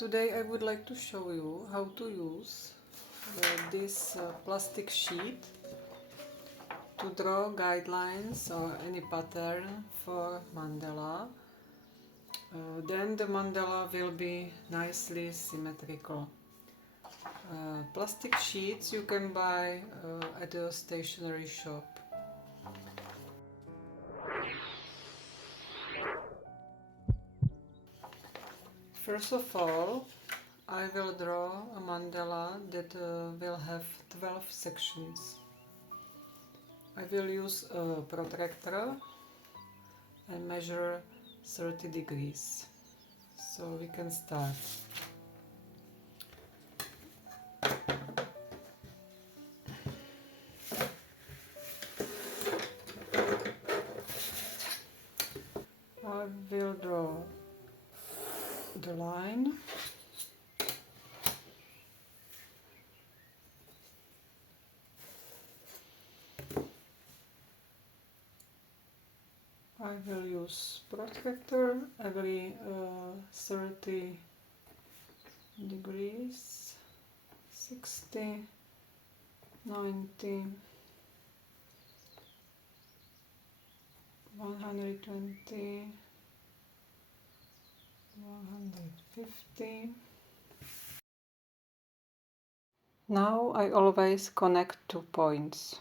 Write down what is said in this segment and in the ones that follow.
Today I would like to show you how to use this plastic sheet to draw guidelines or any pattern for mandala. Then the mandala will be nicely symmetrical. Plastic sheets you can buy at a stationery shop. First of all, I will draw a mandala that will have 12 sections. I will use a protractor and measure 30 degrees. So we can start. I will draw the line. I will use protractor every 30 degrees, 60, 90, 120, 150. Now I always connect 2 points.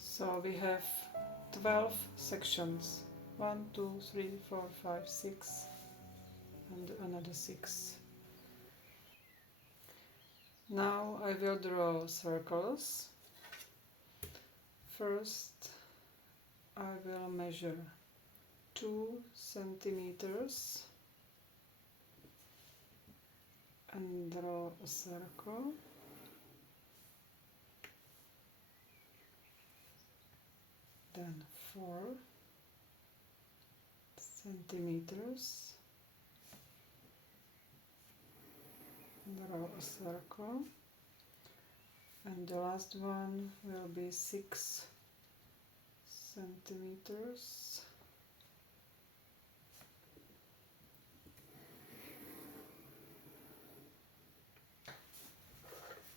So we have 12 sections. 1, 2, 3, 4, 5, 6 and another 6. Now I will draw circles. First I will measure 2 centimeters and draw a circle. Then 4 centimeters, draw a circle, and the last one will be 6 centimeters.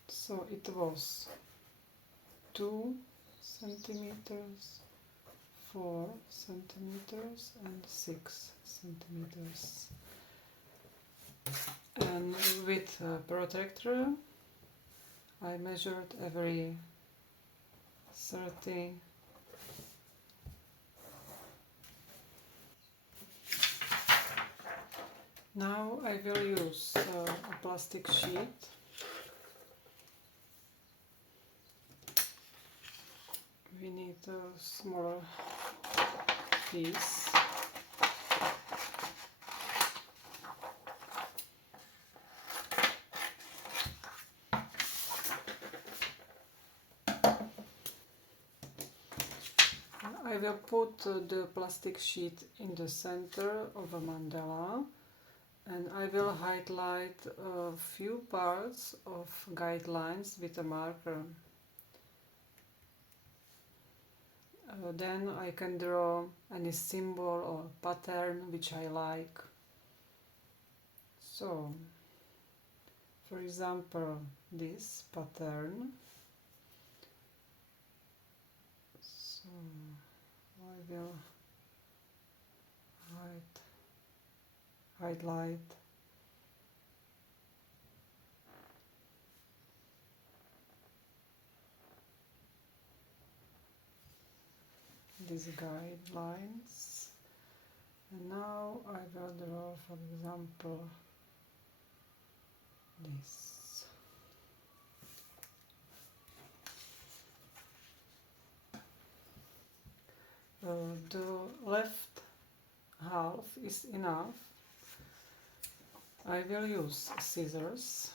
So it was 2 centimeters, 4 centimeters and 6 centimeters. And with a protractor I measured every 30. Now I will use a plastic sheet. We need a smaller piece. I will put the plastic sheet in the center of a mandala, and I will highlight a few parts of guidelines with a marker. Then I can draw any symbol or pattern which I like. So, for example, this pattern. So I will highlight these guidelines, and now I will draw, for example, this. The left half is enough. I will use scissors.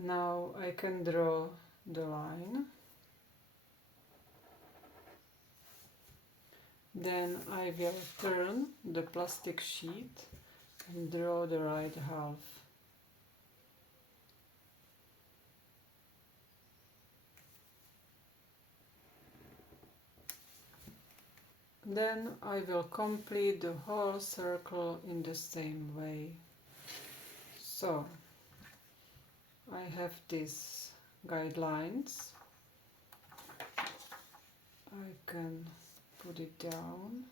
Now I can draw the line. Then I will turn the plastic sheet and draw the right half. Then I will complete the whole circle in the same way. So I have these guidelines. I can put it down.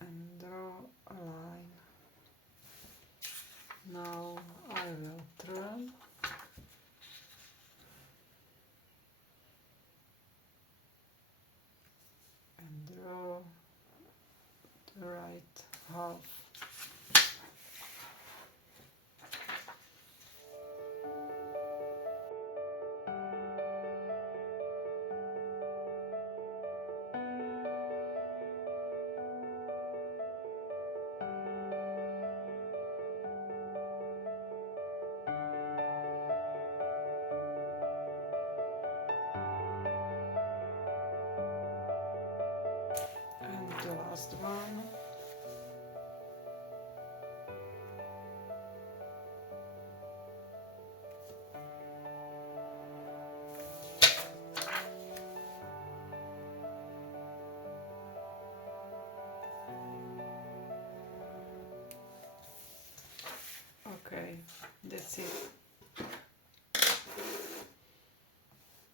And draw a line. Now I will turn and draw the right half. The last one. Okay, that's it.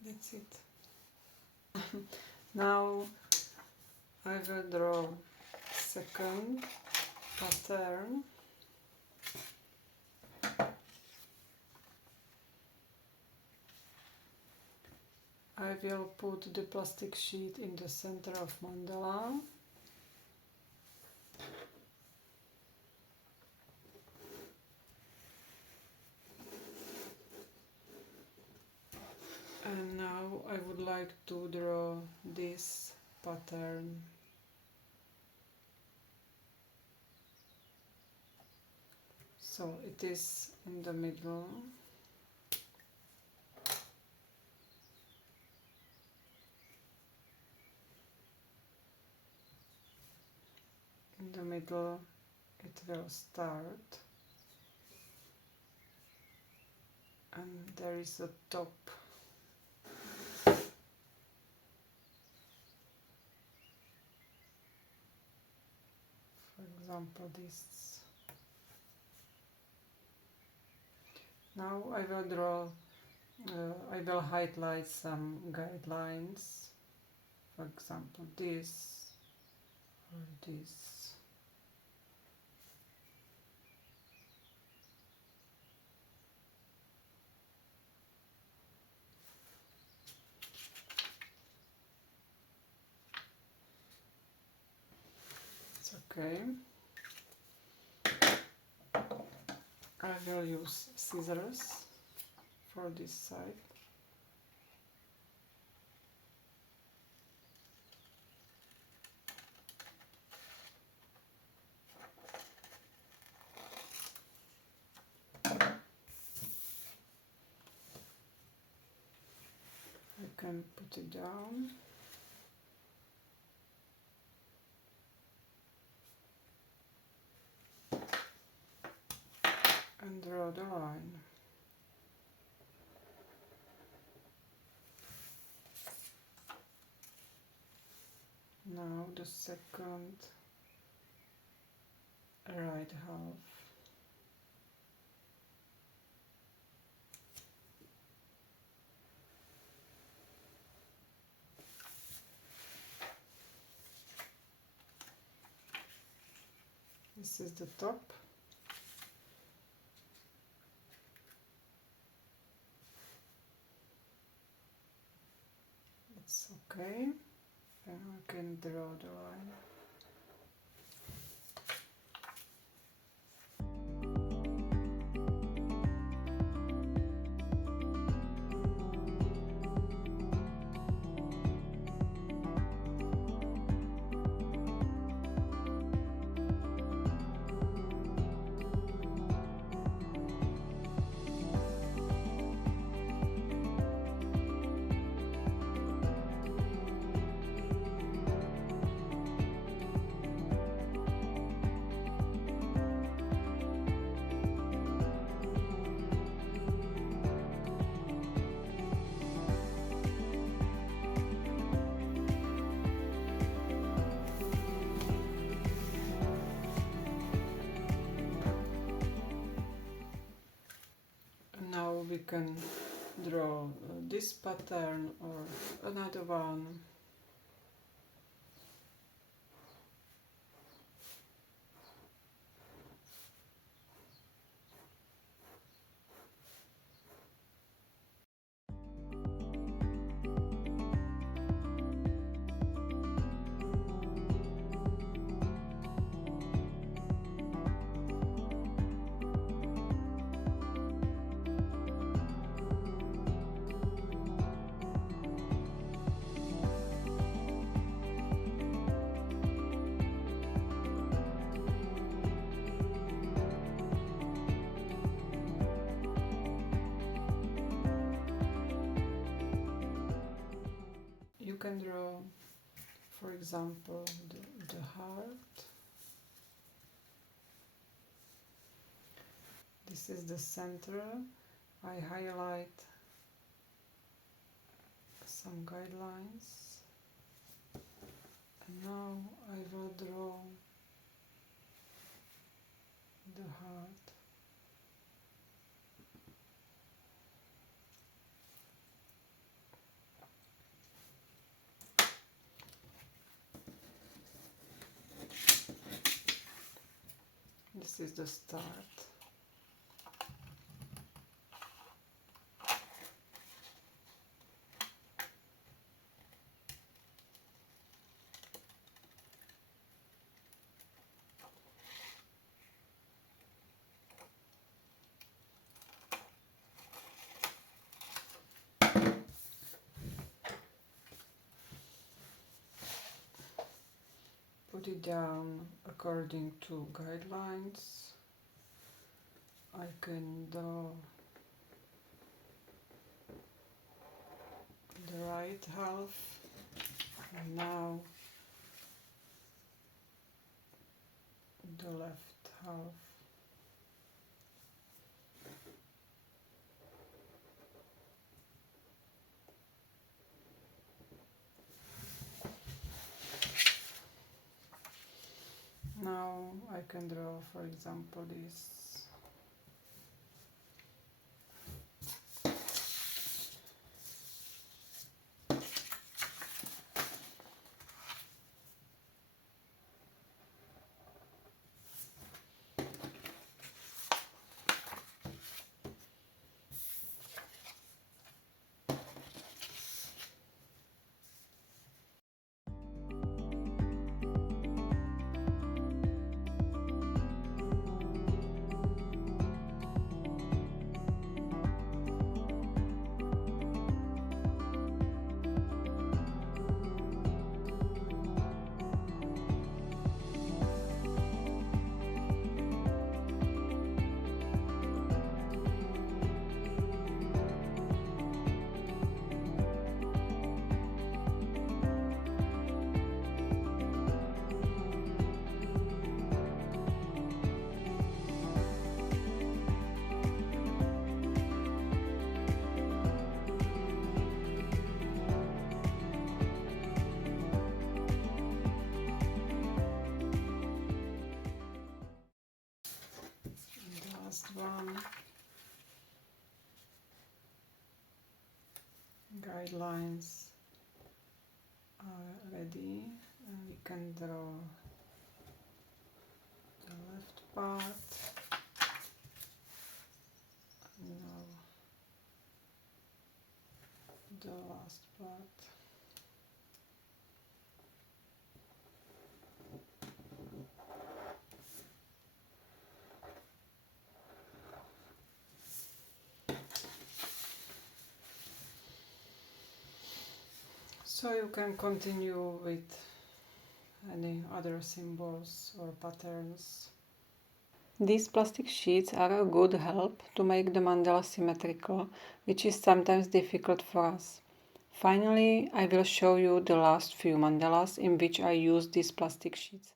That's it. Now I will draw second pattern. I will put the plastic sheet in the center of mandala. And now I would like to draw this pattern. So it is in the middle. In the middle it will start. And there is a top. For example, this. Now I will draw, I will highlight some guidelines. For example, this or this. Okay, I will use scissors for this side. I can put it down. And draw the line. Now the second right half. This is the top. It's okay. And I can draw the line. can draw this pattern or another one. You can draw, for example, the heart. This is the center. I highlight some guidelines. And now I will draw the heart. This is the start. Put it down according to guidelines. I can draw the right half, and now the left half. Now I can draw, for example, this. One. Guidelines are ready, and we can draw the left part. And now the last part. So you can continue with any other symbols or patterns. These plastic sheets are a good help to make the mandala symmetrical, which is sometimes difficult for us. Finally, I will show you the last few mandalas in which I use these plastic sheets.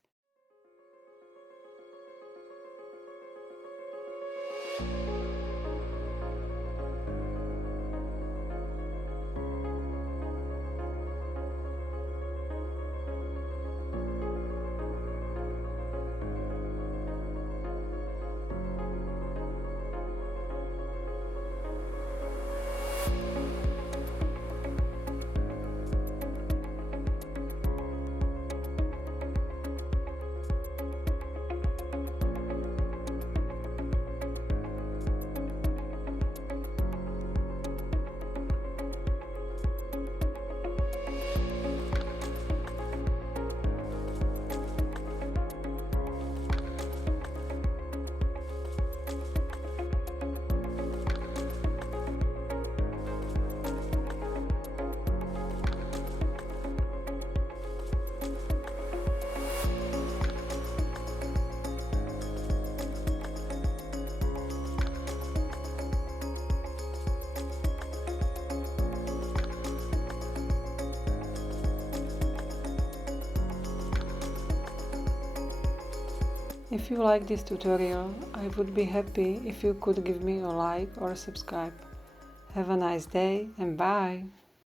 If you like this tutorial, I would be happy if you could give me a like or subscribe. Have a nice day and bye!